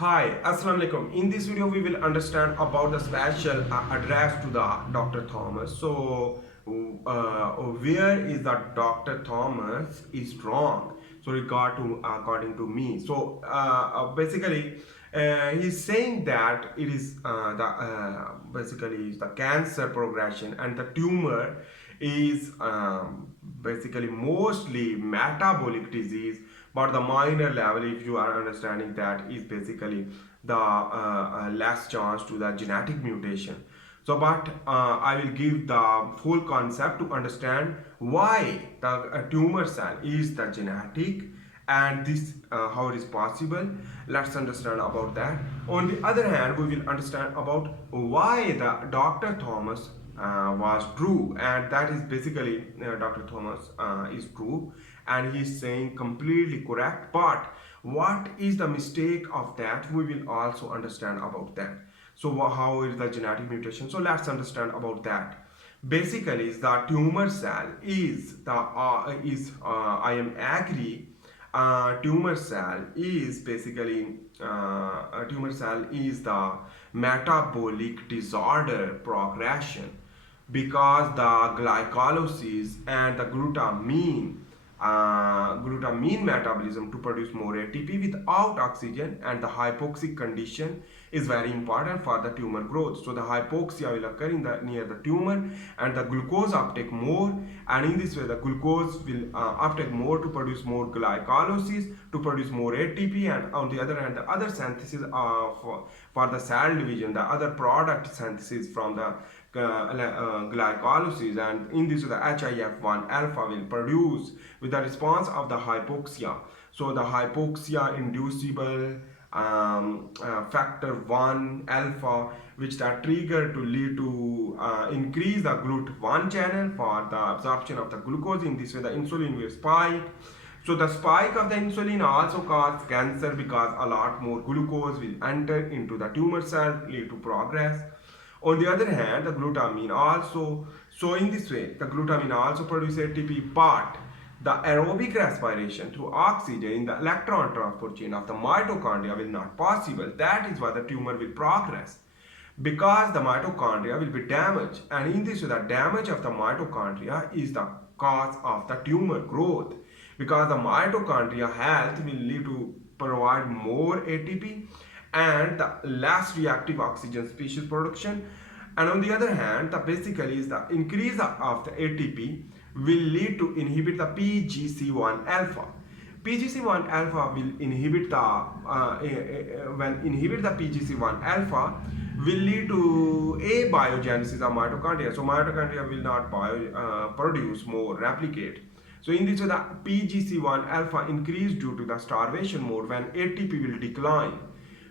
Hi, Assalamu alaikum. In this video, we will understand about the special address to the Dr. Thomas. Where is that Dr. Thomas is wrong? So, according to me. Basically, he's saying that it is basically the cancer progression and the tumor is basically mostly metabolic disease, but the minor level, if you are understanding that, is basically the less chance to the genetic mutation. I will give the full concept to understand why the tumor cell is the genetic, and this how it is possible. Let's understand about that. On the other hand, we will understand about why the Dr. Thomas was true, and that is basically Dr. Thomas is true, and he is saying completely correct. But what is the mistake of that? We will also understand about that. So how is the genetic mutation? So let's understand about that. Basically, is the tumor cell is the I am agree. Tumor cell is basically tumor cell is the metabolic disorder progression, because the glycolysis and the glutamine metabolism to produce more ATP without oxygen, and the hypoxic condition is very important for the tumor growth. So the hypoxia will occur near the tumor, and the glucose uptake more, and in this way the glucose will uptake more to produce more glycolysis to produce more ATP, and on the other hand the other synthesis for the cell division, the other product synthesis from the glycolysis, and in this the HIF1 alpha will produce with the response of the hypoxia. So the hypoxia inducible factor 1 alpha, which that trigger to lead to increase the GLUT1 channel for the absorption of the glucose. In this way the insulin will spike. So the spike of the insulin also causes cancer, because a lot more glucose will enter into the tumor cell, lead to progress. On the other hand, the glutamine also, so in this way, the glutamine also produces ATP, but the aerobic respiration through oxygen in the electron transport chain of the mitochondria will not possible. That is why the tumor will progress, because the mitochondria will be damaged, and in this way, the damage of the mitochondria is the cause of the tumor growth, because the mitochondria health will lead to provide more ATP and the less reactive oxygen species production. And on the other hand, the basically is the increase of the ATP will lead to inhibit the PGC1 alpha. PGC1 alpha will inhibit the when inhibit the PGC1 alpha will lead to abiogenesis of mitochondria. So mitochondria will not produce more, replicate. So in this way, the PGC1 alpha increase due to the starvation mode when ATP will decline.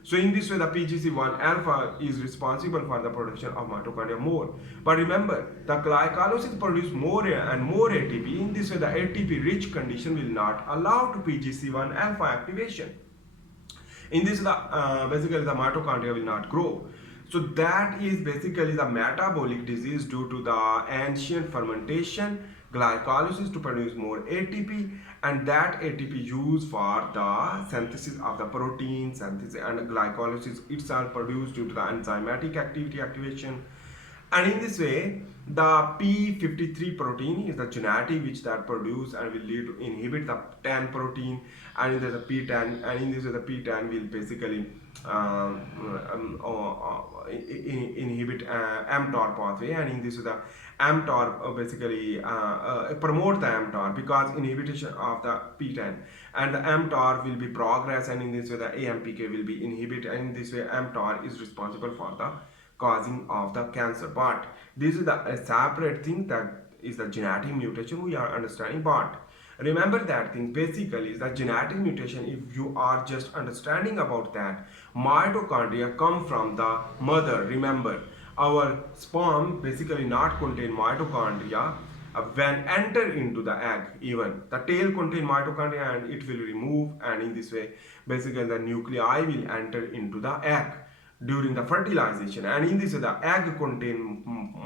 So in this way, the PGC1 alpha is responsible for the production of mitochondria more. But remember, the glycolysis produce more and more ATP. In this way, the ATP rich condition will not allow to PGC1 alpha activation. In this, basically the mitochondria will not grow. So that is basically the metabolic disease due to the ancient fermentation, glycolysis to produce more ATP, and that ATP used for the synthesis of the protein synthesis, and glycolysis itself produced due to the enzymatic activity activation. And in this way, the P53 protein is the genetic which that produce and will lead to inhibit the 10 protein, and in the P10, and in this way the P10 will basically inhibit mTOR pathway, and in this way the mTOR basically promote the mTOR, because inhibition of the P10 and the mTOR will be progress, and in this way the AMPK will be inhibit, and in this way mTOR is responsible for the causing of the cancer. But this is a separate thing, that is the genetic mutation we are understanding. But remember that thing basically is the genetic mutation. If you are just understanding about that, mitochondria come from the mother. Remember, our sperm basically not contain mitochondria when enter into the egg. Even the tail contain mitochondria and it will remove, and in this way basically the nuclei will enter into the egg during the fertilization, and in this way the egg contain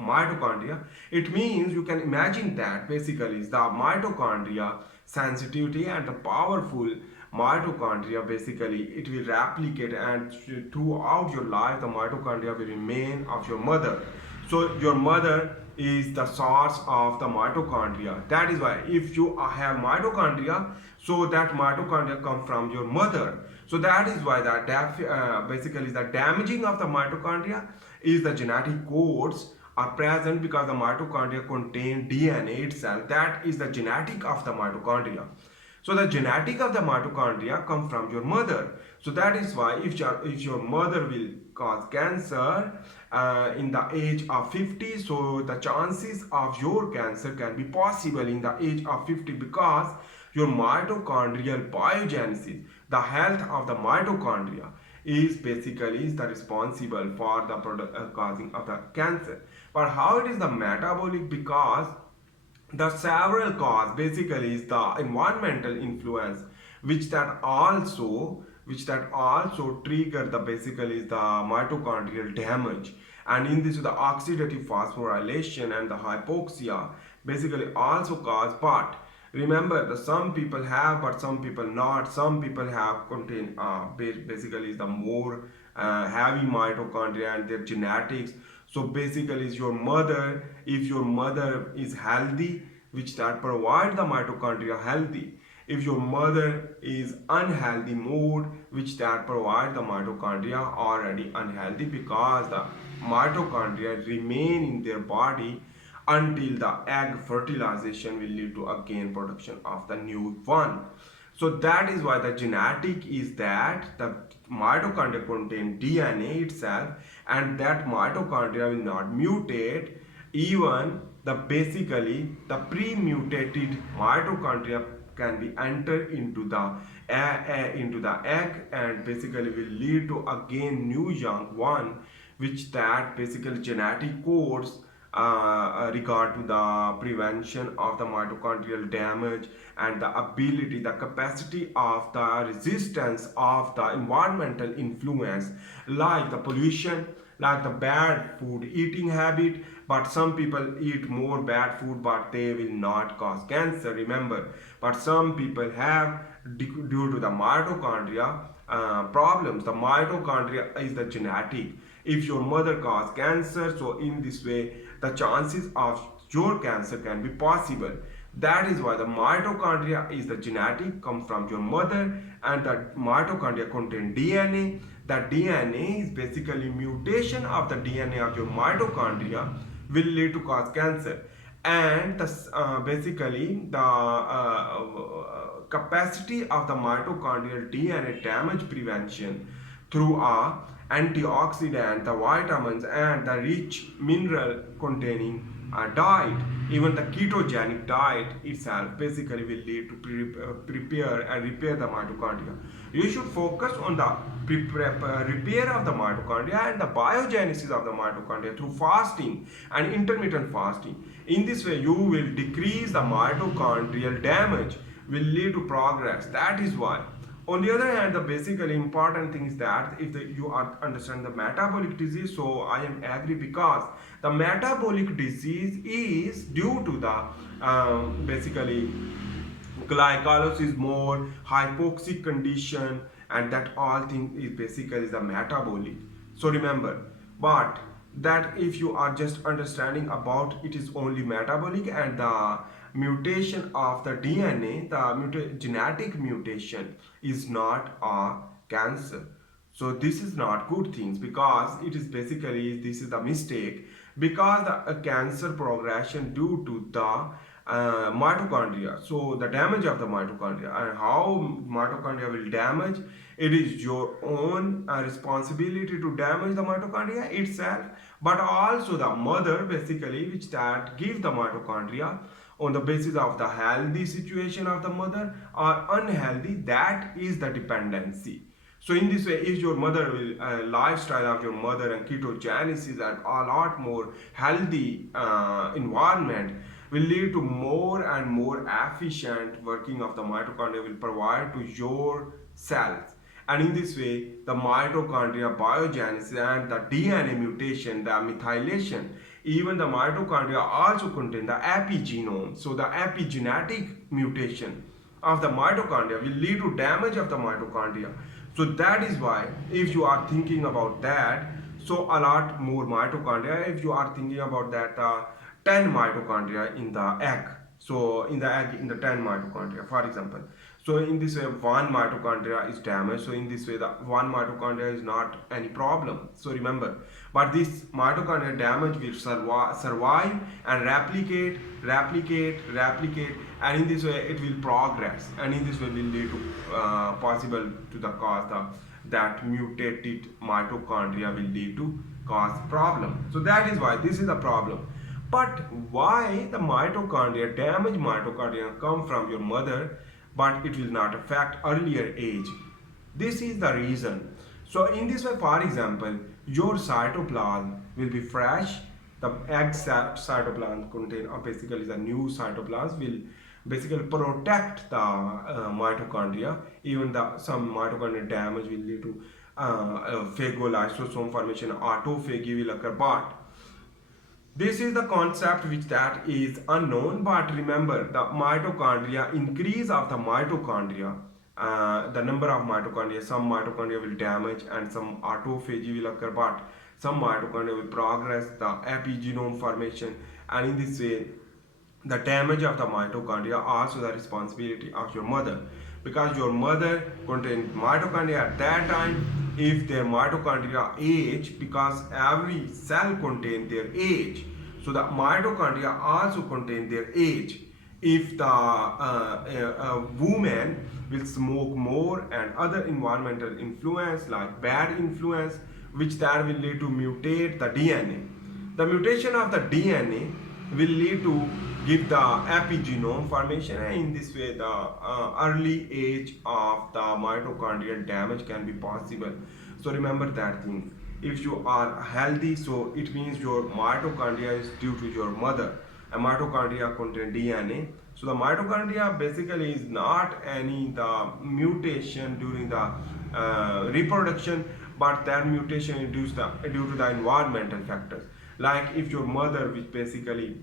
mitochondria. It means you can imagine that basically is the mitochondria sensitivity and the powerful mitochondria basically it will replicate, and throughout your life the mitochondria will remain of your mother. So your mother is the source of the mitochondria. That is why if you have mitochondria, so that mitochondria come from your mother. So that is why that basically the damaging of the mitochondria is the genetic codes are present because the mitochondria contain DNA itself. That is the genetic of the mitochondria. So the genetic of the mitochondria come from your mother. So that is why if your mother will cause cancer in the age of 50, so the chances of your cancer can be possible in the age of 50 because your mitochondrial biogenesis, the health of the mitochondria, is basically is the responsible for the causing of the cancer. But how it is the metabolic? Because the several cause basically is the environmental influence which that also trigger the basically is the mitochondrial damage, and in this the oxidative phosphorylation and the hypoxia basically also cause. But remember the some people have but some people not. Some people have contain basically is the more heavy mitochondria and their genetics. So basically is your mother, if your mother is healthy, which that provide the mitochondria healthy. If your mother is unhealthy mode, which that provide the mitochondria already unhealthy, because the mitochondria remain in their body until the egg fertilization will lead to again production of the new one. So that is why the genetic is that the mitochondria contain DNA itself, and that mitochondria will not mutate. Even the basically the pre-mutated mitochondria can be entered into the egg and basically will lead to again new young one, which that basically genetic codes regard to the prevention of the mitochondrial damage and the ability, the capacity of the resistance of the environmental influence like the pollution, like the bad food eating habit. But some people eat more bad food but they will not cause cancer, remember. But some people have due to the mitochondria problems. The mitochondria is the genetic. If your mother caused cancer, so in this way the chances of your cancer can be possible. That is why the mitochondria is the genetic, come from your mother, and the mitochondria contain DNA. The DNA is basically mutation of the DNA of your mitochondria will lead to cause cancer. And basically the capacity of the mitochondrial DNA damage prevention through a antioxidant, the vitamins and the rich mineral containing diet, even the ketogenic diet itself basically will lead to prepare and repair the mitochondria. You should focus on the repair of the mitochondria and the biogenesis of the mitochondria through fasting and intermittent fasting. In this way you will decrease the mitochondrial damage, will lead to progress. That is why. On the other hand, the basically important thing is that if you are understand the metabolic disease, so I am agree, because the metabolic disease is due to the basically glycolysis more hypoxic condition, and that all thing is basically the metabolic. So remember, but that if you are just understanding about it is only metabolic and the mutation of the DNA, the genetic mutation is not a cancer. So this is not good things, because it is basically this is the mistake, because the cancer progression due to the mitochondria. So the damage of the mitochondria and how mitochondria will damage, it is your own responsibility to damage the mitochondria itself, but also the mother basically which that give the mitochondria on the basis of the healthy situation of the mother or unhealthy, that is the dependency. So in this way, if your mother will lifestyle of your mother and ketogenesis and a lot more healthy environment will lead to more and more efficient working of the mitochondria will provide to your cells. And in this way, the mitochondria biogenesis and the DNA mutation, the methylation, even the mitochondria also contain the epigenome, so the epigenetic mutation. of the mitochondria will lead to damage of the mitochondria. So that is why if you are thinking about that, so a lot more mitochondria, if you are thinking about that 10 mitochondria in the egg, so in the egg in the 10 mitochondria for example, so in this way one mitochondria is damaged, so in this way the one mitochondria is not any problem, so remember. But this mitochondrial damage will survive and replicate, and in this way it will progress, and in this way will lead to possible to the cause that mutated mitochondria will lead to cause problem. So that is why this is the problem. But why the mitochondria, damaged mitochondria come from your mother, but it will not affect earlier age? This is the reason. So in this way, for example, your cytoplasm will be fresh. The egg cytoplasm contain basically the new cytoplasm will basically protect the mitochondria. Even the some mitochondrial damage will lead to phagolysosome formation, autophagy will occur. But this is the concept which that is unknown, but remember the mitochondria, increase of the mitochondria, the number of mitochondria, some mitochondria will damage and some autophagy will occur, but some mitochondria will progress the epigenome formation, and in this way the damage of the mitochondria also the responsibility of your mother, because your mother contained mitochondria at that time. If their mitochondria age, because every cell contains their age, so the mitochondria also contain their age. If the woman will smoke more and other environmental influence like bad influence, which that will lead to mutate the DNA. The mutation of the DNA will lead to give the epigenome formation, and in this way the early age of the mitochondrial damage can be possible. So remember that thing. If you are healthy, so it means your mitochondria is due to your mother. A mitochondria contain DNA. So the mitochondria basically is not any the mutation during the reproduction, but that mutation is due to the environmental factors. Like if your mother, which basically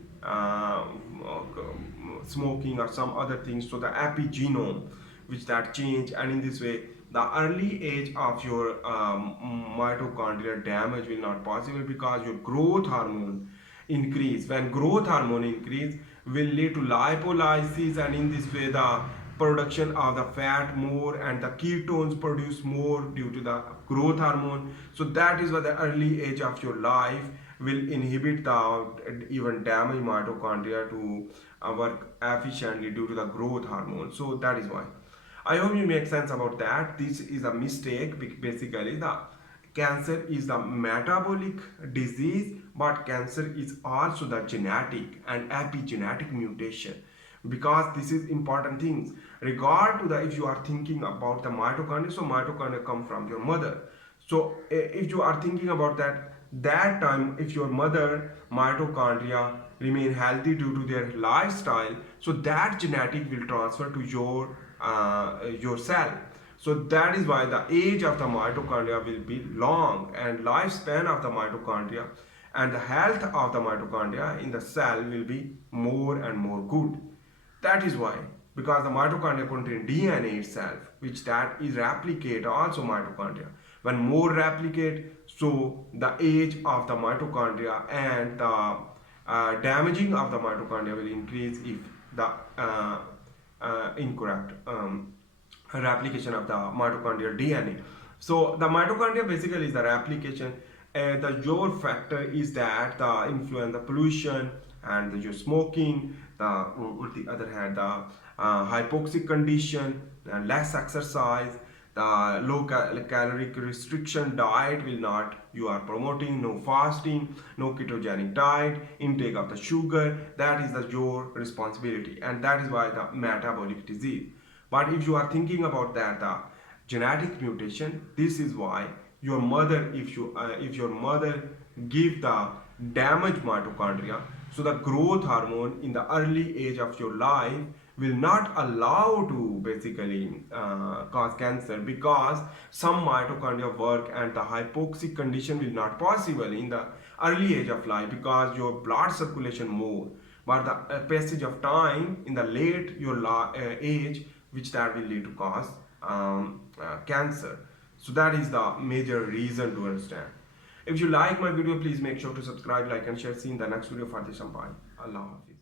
smoking or some other things, so the epigenome which that change, and in this way the early age of your mitochondrial damage will not possible, because your growth hormone increase. When growth hormone increase will lead to lipolysis, and in this way the production of the fat more and the ketones produce more due to the growth hormone. So that is why the early age of your life will inhibit the even damaged mitochondria to work efficiently due to the growth hormone. So that is why. I hope you make sense about that. This is a mistake. Basically, the cancer is the metabolic disease, but cancer is also the genetic and epigenetic mutation, because this is important things. Regard to the, if you are thinking about the mitochondria, so mitochondria come from your mother. So if you are thinking about that time, if your mother mitochondria remain healthy due to their lifestyle, so that genetic will transfer to your cell. So that is why the age of the mitochondria will be long, and lifespan of the mitochondria and the health of the mitochondria in the cell will be more and more good. That is why, because the mitochondria contain DNA itself, which that is replicate also mitochondria. When more replicate, so the age of the mitochondria and the damaging of the mitochondria will increase if the incorrect replication of the mitochondrial DNA. So the mitochondria basically is the replication. The your factor is that the influence, the pollution, and your smoking. On the other hand, the hypoxic condition and less exercise, the low caloric restriction diet will not, you are promoting no fasting, no ketogenic diet, intake of the sugar, that is your responsibility, and that is why the metabolic disease. But if you are thinking about that the genetic mutation, this is why your mother, if your mother give the damaged mitochondria, so the growth hormone in the early age of your life will not allow to basically cause cancer, because some mitochondria work and the hypoxic condition will not possible in the early age of life, because your blood circulation more. But the passage of time in the late your age, which that will lead to cause cancer. So that is the major reason to understand. If you like my video, please make sure to subscribe, like and share. See you in the next video for this. Allah Hafiz.